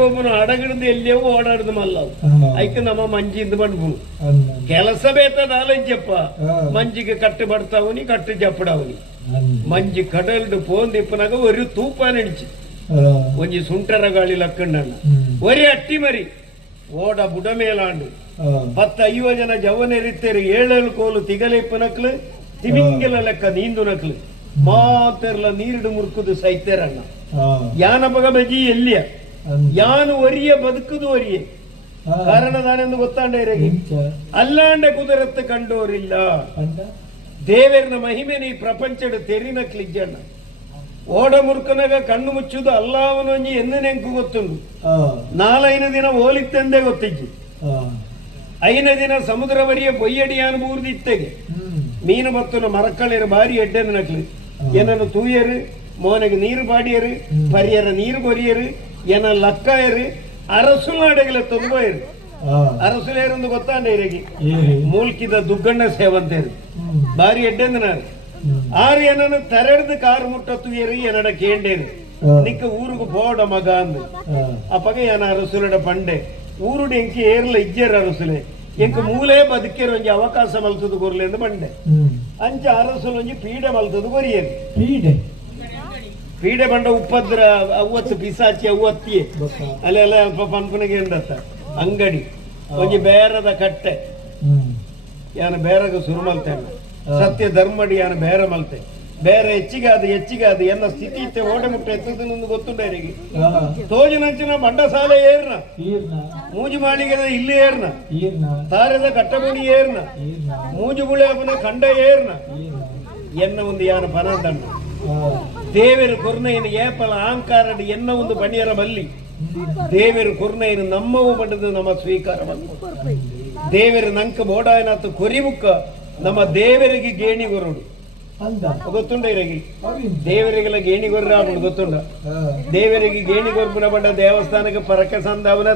ಒಬ್ಬನು ಅಡಗಿಡ್ದು ಎಲ್ಲಿಯೋ ಓಡಾಡ್ದು ಮಲ್ಲ ಐಕ ನಮ್ಮ ಮಂಜಿಂದ ಬಂಡ್ಬು ಕೆಲಸ ಬೇತದ ಆಲಜ್ಜಪ್ಪ ಮಂಜಿಗೆ ಕಟ್ಟು ಬಡ್ತಾವನಿ ಕಟ್ಟು ಜಪ್ಪಡವನಿ ಮಂಜಿ ಕಡಲ್ಡು ಪೋಂದಿಪ್ಪನಾಗ ഒരു തൂപ്പാനടിച്ച് ಒಂಜಿ ಸುಂಟರ ಗಾಳಿ ಲಕ್ಕಣ್ಣಣ್ಣ ಒರಿ ಅಟ್ಟಿ ಮರಿ ಓಡ ಬುಡಮೇಲಾಂಡು 10-50 ಜನ ಜವನೆರಿತ್ತೇರು 7 ಕೋಲು ತಿಗಲಿಪ್ಪನಕ್ಲು ತಿಮಿಂಗಿಲ ಲೆಕ್ಕ ನೀಂದು ನಕ್ಲು ಮಾತೆರ್ಲ ನೀರಿಡು ಮುರ್ಕುದು ಸೈತೇರಣ್ಣ ಯಾನ ಬಗ ಬಜಿ ಎಲ್ಲಿಯ ಯಾನು ಒರಿಯ ಬದುಕುದು ಒರಿಯೆ ಕಾರಣದಾನೆಂದು ಗೊತ್ತಾಂಡೇರೆಗೆ ಅಲ್ಲಾಂಡೆ ಕುದುರತ್ತು ಕಂಡೋರಿಲ್ಲ ದೇವರಿನ ಮಹಿಮೆ ನೀ ಪ್ರಪಂಚದ ತೆರಿನಕ್ಲಿಜ್ಜಣ್ಣ ಓಡ ಮುರ್ಕನಾಗ ಕಣ್ಣು ಮುಚ್ಚುದು ಅಲ್ಲಾವನೊಂಜಿ ಎಂದು ನೆಂಕು ಗೊತ್ತುಂಡು 4-5 ದಿನ ಓಲಿತ್ತೆಂದೇ ಗೊತ್ತಿಜ್ಜಿ 5 ದಿನ ಸಮುದ್ರ ವರಿಯ ಬೊಯ್ಯಡಿಯಾನು ಬೂರ್ದಿತ್ತೆಗೆ ಮೀನು ಬತ್ತನ ಮರಕ್ಕಳಿರು ಬಾರಿ ಎಡ್ಡೆಂದು ನಕ್ಲಿ ಏನನ್ನು ತೂಯರು ಮೋನೆಗೆ ನೀರು ಬಾಡಿಯರು ಪರಿಯರ ನೀರು ಕೊರಿಯರು ಏನ ಲಕ್ಕಾಯರು ಅರಸುಲಾಡೆಗಳ ತೊಂಬಯರು ಅರಸುಲೇರು ಗೊತ್ತಾಂಡ ಇರಗಿ ಮೂಲ್ಕಿದ ದುಗ್ಗಣ್ಣ ಸೇವಂತೇರು ಬಾರಿ ಎಡ್ಡೆಂದು ನಾನು 6 ಏನನ್ನು ತೆರೆದು ಕಾರು ಮುಟ್ಟ ತೂಯರು ಏನಡ ಕೇಂಡೇರು ನಿಕ್ಕ ಊರಿಗೆ ಪೋಡ ಮಗ ಅಂದು ಅಪ್ಪಗ ಏನ ಅರಸುಲಡ ಪಂಡೆ ಊರುಡು ಎಂಕಿ ಏರ್ಲ ಇಜ್ಜೇರು ಅರಸುಲೆ ಎಂಕ ಮೂಲೆ ಬದುಕೇರು ಒಂಜಿ ಅವಕಾಶ ಮಲ್ತದು ಕೊರ್ಲೆ ಎಂದು ಬಂಡೆ ಅಂಚ ಅರಸುಲು ಒಂಜಿ ಪೀಡೆ ಮಲ್ತದು ಕೊರಿಯರು ಪೀಡೆ ಬಂಡ ಉಪದ್ರ ಅವತ್ತು ಪಿಸಾಚಿ ಅವತ್ತಿಯೇ ಅಲ್ಲೆಲ್ಲ ಅಲ್ಪ ಪನ್ಪನಿಗೆ ಎಂದತ್ತ ಅಂಗಡಿ ಒಂಜಿ ಬೇರದ ಕಟ್ಟೆ ಯಾನ ಬೇರಗ ಸುರು ಮಲ್ತೇನೆ ಸತ್ಯ ಧರ್ಮಡಿ ಯಾನ ಬೇರೆ ಮಲ್ತೆ ಬೇರೆ ಹೆಚ್ಚಿಗೆ ಅದು ಎನ್ನ ಸ್ಥಿತಿ ಇತ್ತೆ ಓಟೆ ಮುಟ್ಟ ಎತ್ತದನ್ನು ಗೊತ್ತುಂಡರಿಗೆ ತೋಜಿನಂಚಿನ ಬಂಡ ಸಾಲ ಏರ್ನ ಮೂಜು ಮಾಳಿಗೆ ಇಲ್ಲಿ ಏರ್ನ ತಾರದ ಕಟ್ಟಮುಡಿ ಏರ್ನ ಮೂಜು ಬುಳೆ ಅವನ ಕಂಡ ಏರ್ನ ಎನ್ನ ಒಂದು ಯಾನ ಪನದಂಡ ದೇವರು ಕೊರ್ನೆಯನ್ನು ಏಪಲ ಆಂಕಾರಡಿ ಎನ್ನ ಒಂದು ಬಣಿಯರ ಮಲ್ಲಿ ದೇವರು ಕೊರ್ನೆಯನ್ನು ನಮ್ಮವು ಬಂಡದು ನಮ್ಮ ಸ್ವೀಕಾರ ದೇವರು ನಂಕ ಬೋಡಾಯನಾಥ ಕೊರಿಬುಕ್ಕ ನಮ್ಮ ದೇವರಿಗೆ ಗೇಣಿ ಗೊರಡು ಗೊತ್ತುಂಡ ಇರಗಿ ದೇವರಿಗೆಲ್ಲ ಗೇಣಿ ಗೊರ್ರ ಆಗ್ಬಿಡು ಗೊತ್ತುಂಡ ದೇವರಿಗೆ ಗೇಣಿ ಗೊರ್ಪುನ ಬಂಡ ದೇವಸ್ಥಾನಕ್ಕೆ ಪರಕ ಸಂದಾವನ